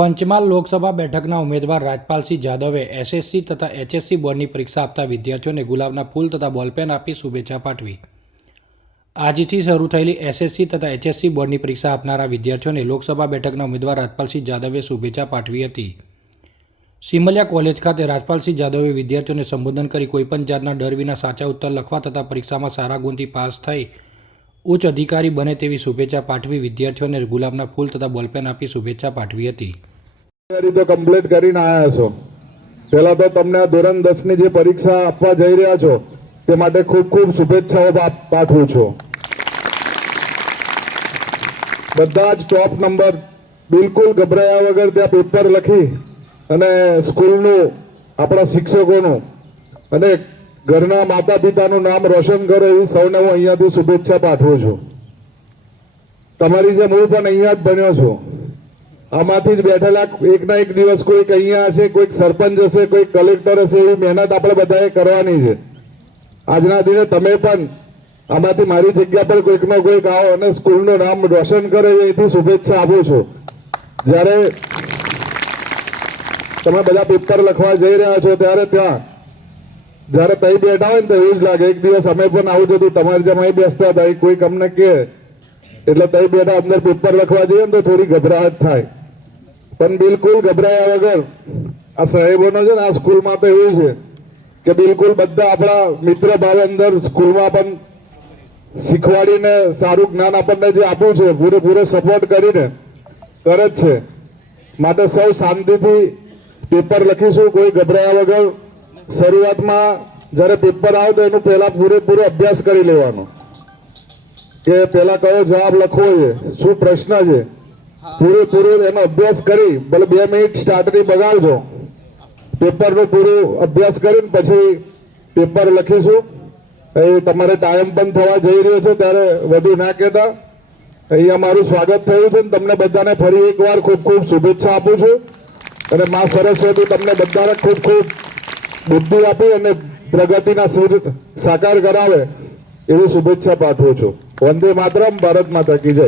પંચમહાલ લોકસભા બેઠકના ઉમેદવાર રાજપાલસિંહ જાદવે એસએસસી તથા એચએસસી બોર્ડની પરીક્ષા આપતા વિદ્યાર્થીઓને ગુલાબના ફૂલ તથા બોલપેન આપી શુભેચ્છા પાઠવી। આજથી શરૂ થયેલી એસએસસી તથા એચએસસી બોર્ડની પરીક્ષા આપનારા વિદ્યાર્થીઓને લોકસભા બેઠકના ઉમેદવાર રાજપાલસિંહ જાદવે શુભેચ્છા પાઠવી હતી। સિમલિયા કોલેજ ખાતે રાજપાલસિંહ જાદવે વિદ્યાર્થીઓને સંબોધન કરી કોઈપણ જાતના ડર વિના સાચા ઉત્તર લખવા તથા પરીક્ષામાં સારા ગુણથી પાસ થઈ ઉચ્ચ અધિકારી બને તેવી શુભેચ્છા પાઠવી વિદ્યાર્થીઓને ગુલાબના ફૂલ તથા બોલપેન આપી શુભેચ્છા પાઠવી હતી। તો કમ્પ્લીટ કરીને આવ્યા છો। પહેલા તો તમને ધોરણ 10 ની જે પરીક્ષા આપવા જઈ રહ્યા છો તે માટે ખૂબ ખૂબ શુભેચ્છાઓ પાઠવું છું। બધા જ ટોપ નંબર બિલકુલ ગભરાયા વગર ત્યાં પેપર લખી અને સ્કૂલનું આપણા શિક્ષકોનું અને ઘરના માતા પિતાનું નામ રોશન કરો એવી સૌને હું અહીંયાથી શુભેચ્છા પાઠવું છું। તમારી જેમ હું પણ અહીંયા જ બન્યો છું। આમાંથી જ બેઠેલા એક ના એક દિવસ કોઈક અહીંયા હશે, કોઈક સરપંચ હશે, કોઈક કલેક્ટર હશે, એવી મહેનત આપણે બધાએ કરવાની છે। આજના દિને તમે પણ આમાંથી મારી જગ્યા પર કોઈકનો કોઈક આવો અને સ્કૂલનું નામ રોશન કરે એથી શુભેચ્છા આપું છું। જ્યારે તમે બધા પેપર લખવા જઈ રહ્યા છો ત્યારે ત્યાં જ્યારે તઈ બેઠા હોય ને તો એવું જ લાગે એક દિવસ અમે પણ આવું જ હતું, તમારી જેમ અહીં બેસતા હતા, કોઈક અમને કહે એટલે તઈ બેઠા અંદર પેપર લખવા જઈએ ને તો થોડી ગભરાટ થાય, પણ બિલકુલ ગભરાયા વગર આ સાહેબોનો છે ને આ સ્કૂલમાં તો એવું છે કે બિલકુલ બધા આપણા મિત્ર ભાવ અંદર સ્કૂલમાં પણ શીખવાડીને સારું જ્ઞાન આપણને જે આપ્યું છે પૂરેપૂરો સપોર્ટ કરીને કરે જ છે। માટે સૌ શાંતિથી પેપર લખીશું, કોઈ ગભરાયા વગર। શરૂઆતમાં જ્યારે પેપર આવે તો એનું પહેલા પૂરેપૂરો અભ્યાસ કરી લેવાનો કે પહેલા કયો જવાબ લખવો છે, શું પ્રશ્ન છે, પૂરેપૂરો એનો અભ્યાસ કરી ભલે 2 મિનિટ સ્ટાર્ટની બગાડજો, પેપરનો પૂરો અભ્યાસ કરીને પછી પેપર લખીશું। એ તમારે ટાઈમ પણ થવા જઈ રહ્યો છે ત્યારે વધુ ના કહેતા અહીંયા મારું સ્વાગત થયું છે ને તમને બધાને ફરી એકવાર ખૂબ ખૂબ શુભેચ્છા આપું છું અને મા સરસ્વતી તમને બધાને ખૂબ ખૂબ બુદ્ધિ આપી અને પ્રગતિના સૂર સાકાર કરાવે એવી શુભેચ્છા પાઠવું છું। વંદે માતરમ, ભારત માતા કી જય।